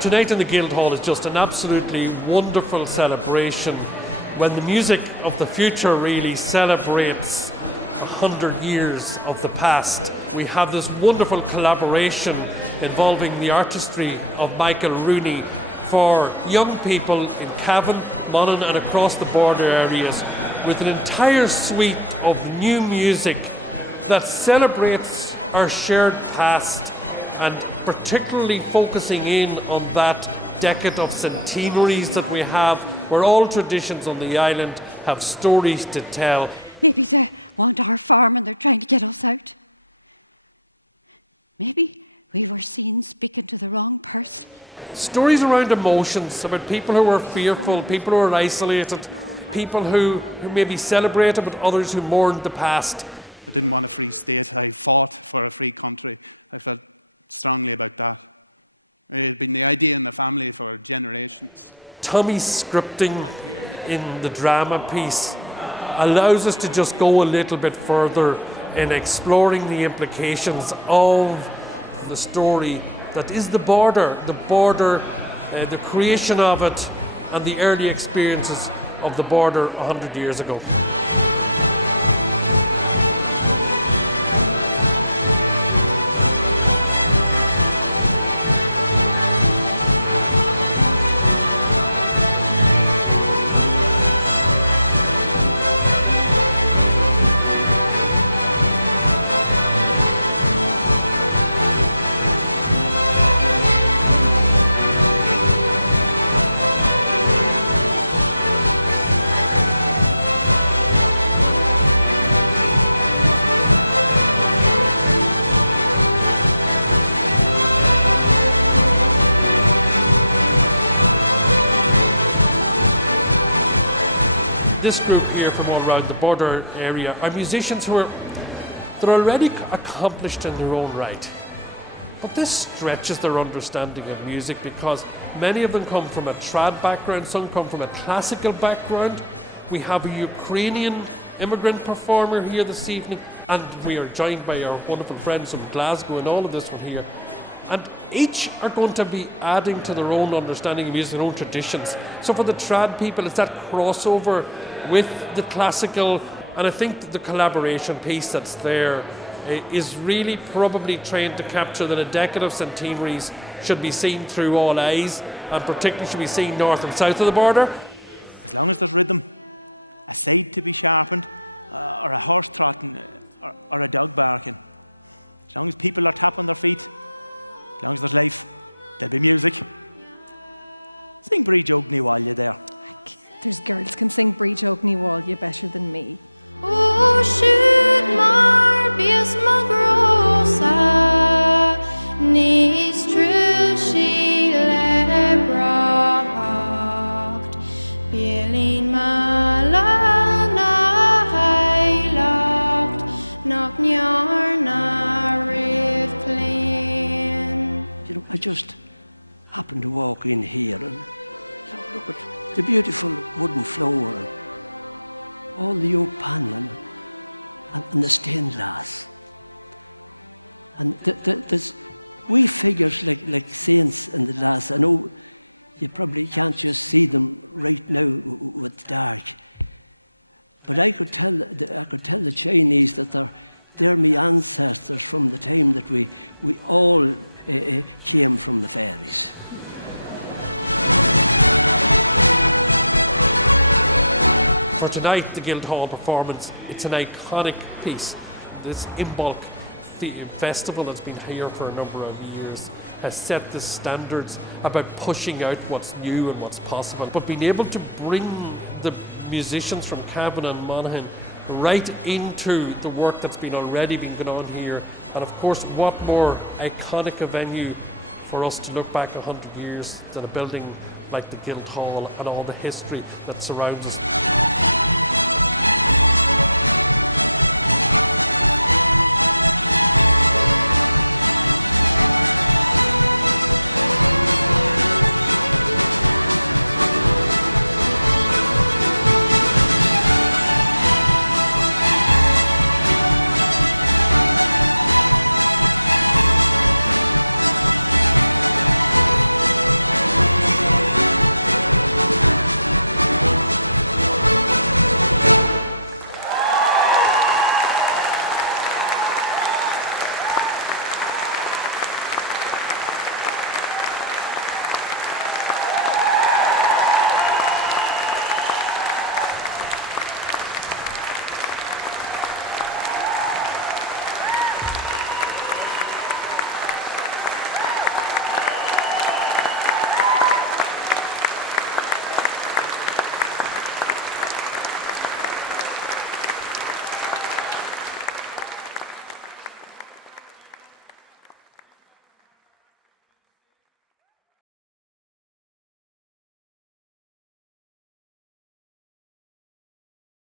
Tonight in the Guildhall is just an absolutely wonderful celebration when the music of the future really celebrates 100 years of the past. We have this wonderful collaboration involving the artistry of Michael Rooney for young people in Cavan, Monaghan and across the border areas with an entire suite of new music that celebrates our shared past and particularly focusing in on that decade of centenaries that we have, where all traditions on the island have stories to tell. Old our farm and they're trying to get us out. Maybe we were seen speaking to the wrong person. Stories around emotions, about people who are fearful, people who are isolated, people who maybe celebrated, but others who mourned the past. I fought for a free country. I felt strongly about that. It had been the idea in the family for generations. Tommy's scripting in the drama piece allows us to just go a little bit further in exploring the implications of the story that is the border, the creation of it, and the early experiences of the border 100 years ago. This group here from all around the border area are musicians they're already accomplished in their own right. But this stretches their understanding of music because many of them come from a trad background, some come from a classical background. We have a Ukrainian immigrant performer here this evening, and we are joined by our wonderful friends from Glasgow and all of this one here. And each are going to be adding to their own understanding of music, their own traditions. So for the trad people, it's that crossover with the classical, and I think that the collaboration piece that's there is really probably trying to capture that a decade of centenaries should be seen through all eyes, and particularly should be seen north and south of the border. One of the rhythm, a saint to be sharpened, or a horse trotting, or a dog barking. As long as people are tapping their feet, as long as there's light, there'll be music. Sing Bridge Opening while you're there. These girls can sing Bridge Opening while you better than me. I just happened to walk in here. The beautiful wooden floor, all the old panel, and the stained glass. And there's wee figures like stains in the glass. I know you probably can't just see them right now when it's dark. But I could tell the Chinese that they're the ancestors from the time that we all came from theirs. For tonight, the Guildhall performance, it's an iconic piece. This IMBOLC festival that's been here for a number of years has set the standards about pushing out what's new and what's possible. But being able to bring the musicians from Cavan and Monaghan right into the work that's already been going on here. And of course, what more iconic a venue for us to look back 100 years than a building like the Guildhall and all the history that surrounds us.